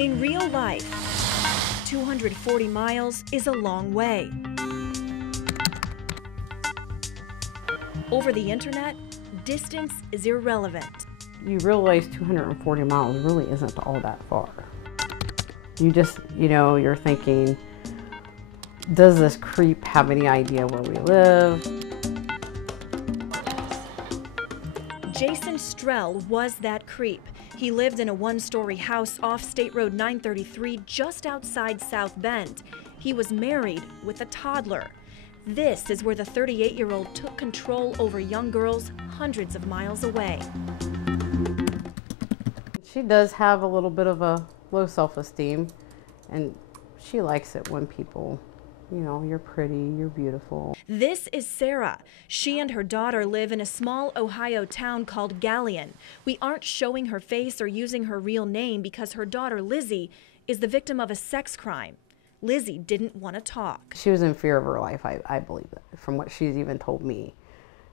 In real life, 240 miles is a long way. Over the internet, distance is irrelevant. You realize 240 miles really isn't all that far. You just, you're thinking, does this creep have any idea where we live? Jason Strell was that creep. He lived in a one-story house off State Road 933 just outside South Bend. He was married with a toddler. This is where the 38-year-old took control over young girls hundreds of miles away. She does have a little bit of a low self-esteem, and she likes it when people, you're pretty, you're beautiful. This is Sarah. She and her daughter live in a small Ohio town called Galion. We aren't showing her face or using her real name because her daughter Lizzie is the victim of a sex crime. Lizzie didn't want to talk. She was in fear of her life, I believe that, from what she's even told me.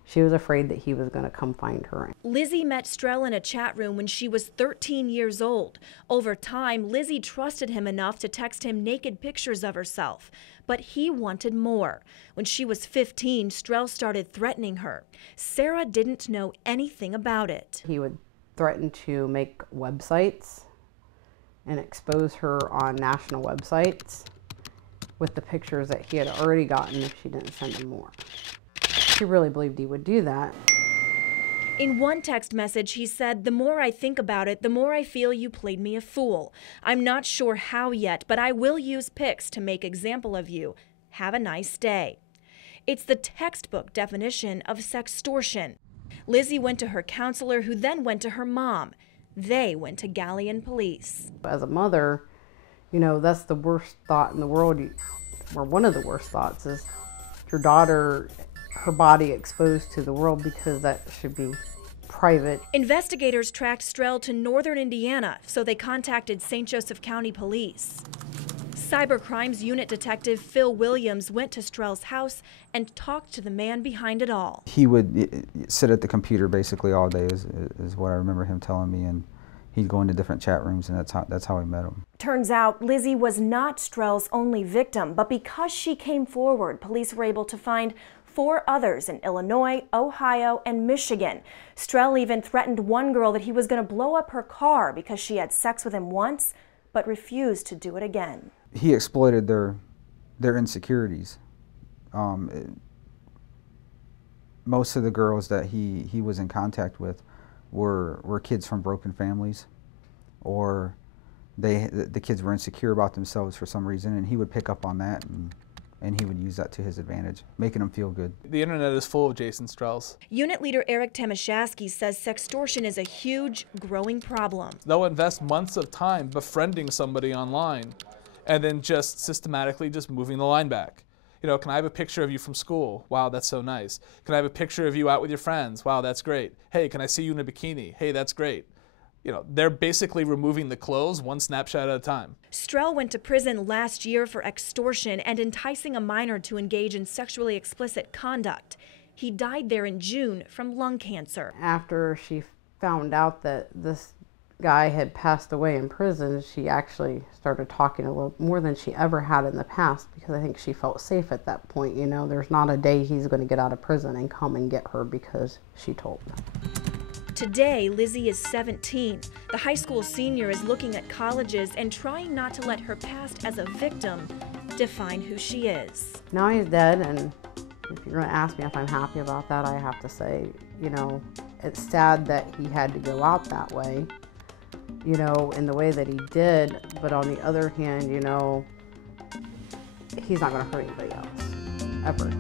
She was afraid that he was going to come find her. Lizzie met Strell in a chat room when she was 13 years old. Over time, Lizzie trusted him enough to text him naked pictures of herself. But he wanted more. When she was 15, Strell started threatening her. Sarah didn't know anything about it. He would threaten to make websites and expose her on national websites with the pictures that he had already gotten if she didn't send him more. She really believed he would do that. In one text message, he said, "The more I think about it, the more I feel you played me a fool. I'm not sure how yet, but I will use pics to make example of you. Have a nice day." It's the textbook definition of sextortion. Lizzie went to her counselor, who then went to her mom. They went to Galion police. As a mother, that's the worst thought in the world, or one of the worst thoughts, is your daughter, her body exposed to the world, because that should be private. Investigators tracked Strell to northern Indiana, so they contacted St. Joseph County Police. Cybercrimes Unit Detective Phil Williams went to Strell's house and talked to the man behind it all. He would sit at the computer basically all day, is what I remember him telling me, and he'd go into different chat rooms, and that's how I met him. Turns out Lizzie was not Strell's only victim, but because she came forward, police were able to find 4 others in Illinois, Ohio, and Michigan. Strell even threatened one girl that he was going to blow up her car because she had sex with him once, but refused to do it again. He exploited their insecurities. Most of the girls that he was in contact with were kids from broken families, or the kids were insecure about themselves for some reason, and he would pick up on that, and he would use that to his advantage, making them feel good. The internet is full of Jason Strells. Unit leader Eric Temashasky says sextortion is a huge, growing problem. They'll invest months of time befriending somebody online and then just systematically just moving the line back. Can I have a picture of you from school? Wow, that's so nice. Can I have a picture of you out with your friends? Wow, that's great. Hey, can I see you in a bikini? Hey, that's great. They're basically removing the clothes one snapshot at a time. Strell went to prison last year for extortion and enticing a minor to engage in sexually explicit conduct. He died there in June from lung cancer. After she found out that this guy had passed away in prison, she actually started talking a little more than she ever had in the past, because I think she felt safe at that point. There's not a day he's going to get out of prison and come and get her because she told him. Today, Lizzie is 17. The high school senior is looking at colleges and trying not to let her past as a victim define who she is. Now he's dead, and if you're going to ask me if I'm happy about that, I have to say, it's sad that he had to go out that way, in the way that he did, but on the other hand, he's not going to hurt anybody else, ever.